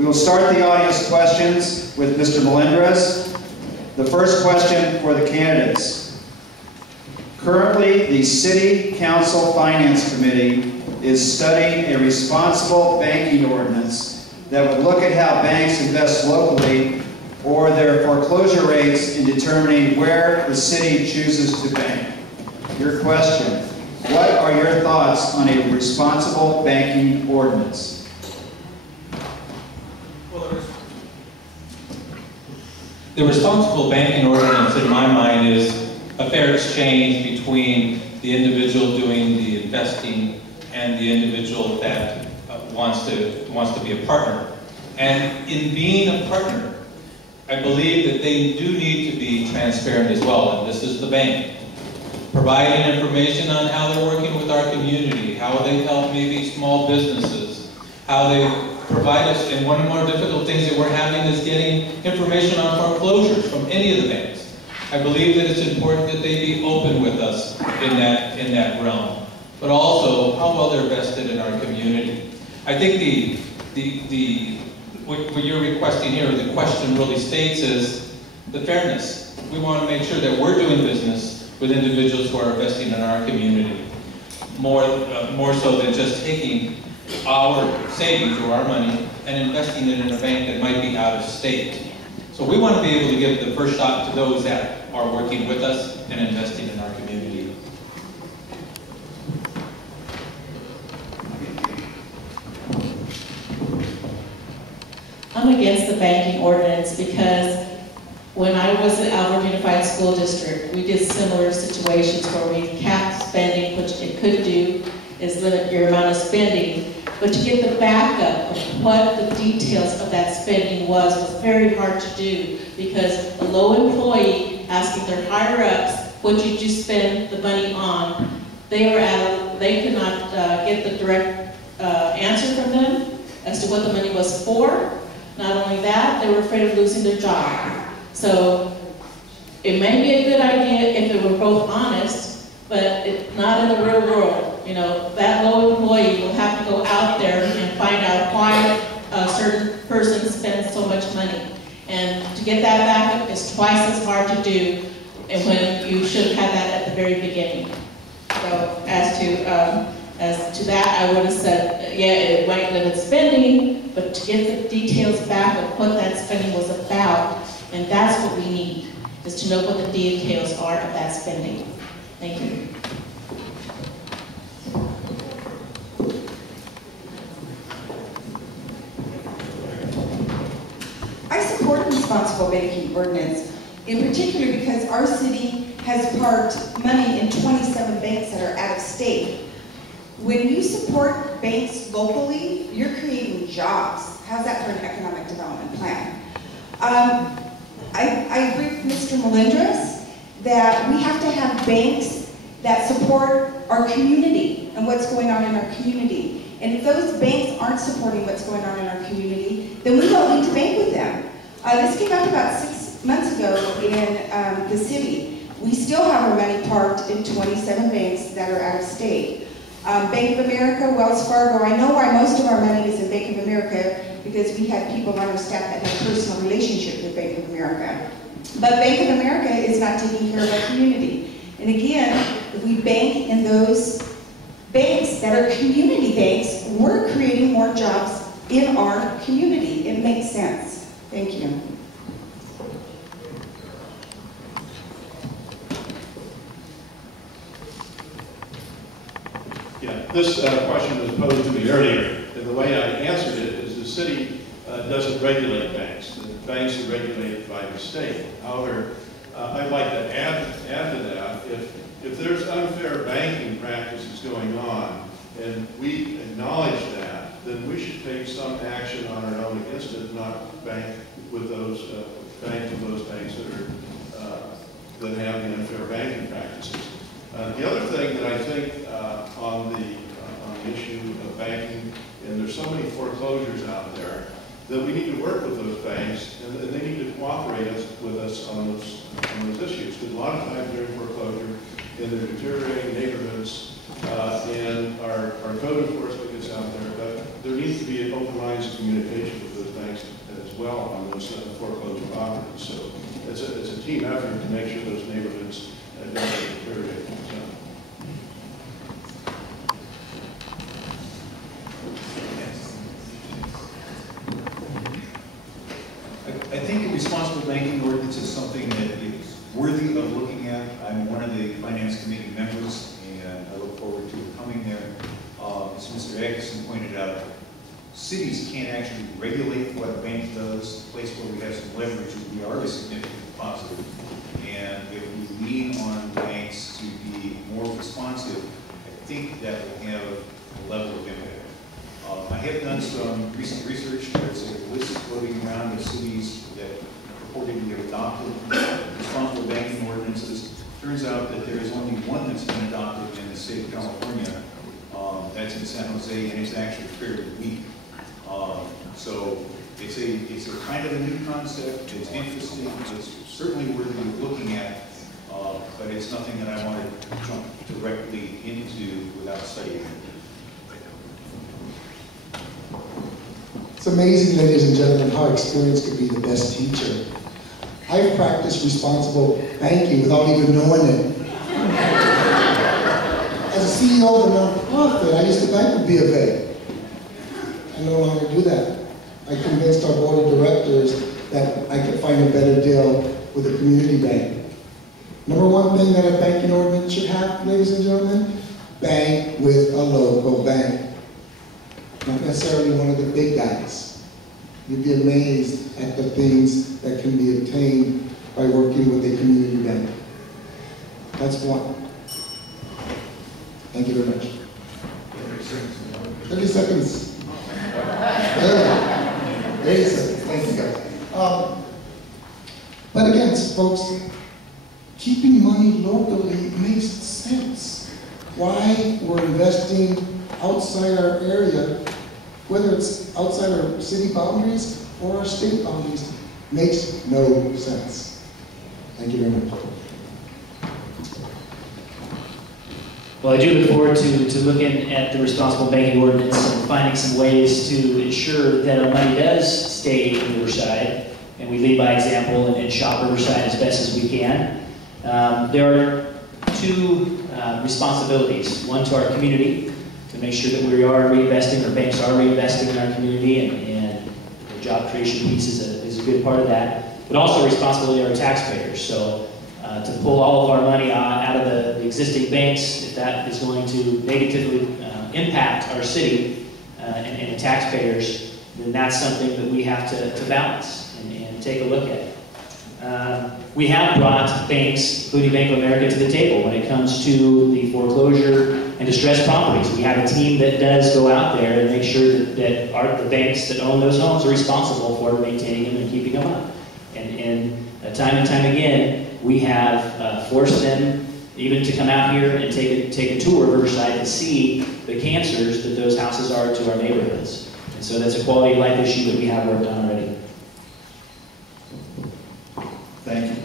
We will start the audience questions with Mr. Melendres. The first question for the candidates. Currently, the City Council Finance Committee is studying a responsible banking ordinance that would look at how banks invest locally or their foreclosure rates in determining where the city chooses to bank. Your question, what are your thoughts on a responsible banking ordinance? Well, the responsible banking ordinance, in my mind, is a fair exchange between the individual doing the investing and the individual that wants to be a partner. And in being a partner, I believe that they do need to be transparent as well, and this is the bank. Providing information on how they're working with our community, how they help maybe small businesses, how they provide us, and one of the more difficult things that we're having is getting information on foreclosures from any of the banks. I believe that it's important that they be open with us in that realm, but also how well they're vested in our community. I think what you're requesting here, the question really states, is the fairness. We want to make sure that we're doing business with individuals who are investing in our community, more so than just taking our savings or our money and investing it in a bank that might be out of state. So we want to be able to give the first shot to those that are working with us and investing in our community. I'm against the banking ordinance because when I was at Alvord Unified School District, we did similar situations where we capped spending, which it could do is limit your amount of spending. But to get the backup of what the details of that spending was very hard to do, because a low employee asking their higher ups, what did you spend the money on? They could not get the direct answer from them as to what the money was for. Not only that, they were afraid of losing their job. So it may be a good idea if they were both honest, but not in the real world. You know, that low employee will have to go out there and find out why a certain person spends so much money. And to get that backup is twice as hard to do, and when you should have had that at the very beginning. So as to that, I would have said, yeah, it might limit spending, but to get the details back of what that spending was about, and that's what we need, is to know what the details are of that spending. Thank you. I support the responsible banking ordinance, in particular because our city has parked money in 27 banks that are out of state. When you support banks locally, you're creating jobs. How's that for an economic development plan? I agree with Mr. Melendres that we have to have banks that support our community and what's going on in our community. And if those banks aren't supporting what's going on in our community, then we don't need to bank with them. This came up about 6 months ago in the city. We still have our money parked in 27 banks that are out of state. Bank of America, Wells Fargo, I know why most of our money is in Bank of America, because we had people on our staff that had personal relationship with Bank of America. But Bank of America is not taking care of our community. And again, if we bank in those banks that are community banks, we're creating more jobs in our community. It makes sense. Thank you. Yeah, this question was posed to me earlier, and the way I answered it is the city doesn't regulate banks. The banks are regulated by the state. However, I'd like to add to that, if there's unfair banking practices going on, and we acknowledge that, then we should take some action on our own against it, not bank with those banks that have the unfair banking practices. The other thing that I think on the issue of banking, and there's so many foreclosures out there, that we need to work with those banks, and they need to cooperate with us on those issues. Because a lot of times during foreclosure, in the deteriorating neighborhoods, and our code enforcement gets out there, but there needs to be an open lines of communication with those banks well on those foreclosed properties. So it's a team effort to make sure those neighborhoods don't get deteriorated. I think the responsible banking ordinance is something that is worthy of looking at. I'm one of the finance committee members, and I look forward to coming there. As Mr. Atkinson pointed out, cities can't actually regulate what a bank does. The place where we have some leverage would be our significant positive. And if we lean on banks to be more responsive, I think that will have a level of impact. I have done some recent research. There's a list floating around of cities that reportedly have adopted responsible banking ordinances. Turns out that there is only one that's been adopted in the state of California. That's in San Jose, and it's actually fairly weak. So it's a kind of a new concept. It's interesting. It's certainly worthy of looking at, but it's nothing that I want to jump directly into without studying it. It's amazing, ladies and gentlemen, how experience could be the best teacher. I've practiced responsible banking without even knowing it. As a CEO of a nonprofit, I used to bank with B of A. I no longer do that. I convinced our board of directors that I could find a better deal with a community bank. Number one thing that a banking ordinance should have, ladies and gentlemen, bank with a local bank. Not necessarily one of the big guys. You'd be amazed at the things that can be obtained by working with a community bank. That's one. Thank you very much. 30 seconds. 30 seconds. Thank you, guys. But again, folks, keeping money locally makes sense. Why we're investing outside our area, whether it's outside our city boundaries or our state boundaries, makes no sense. Thank you very much. Well, I do look forward to looking at the responsible banking ordinance and finding some ways to ensure that our money does stay in Riverside, and we lead by example and shop Riverside as best as we can. There are two responsibilities. One to our community, to make sure that we are reinvesting, or banks are reinvesting in our community, and the job creation piece is a good part of that. But also responsibility to our taxpayers. So to pull all of our money out of the existing banks, if that is going to negatively impact our city and the taxpayers, then that's something that we have to balance and take a look at. We have brought banks, including Bank of America, to the table when it comes to the foreclosure and distressed properties. We have a team that does go out there and make sure that the banks that own those homes are responsible for maintaining them and keeping them up. And time and time again, we have forced them even to come out here and take a tour of Riverside and see the cancers that those houses are to our neighborhoods. And so that's a quality of life issue that we have worked on already. Thank you.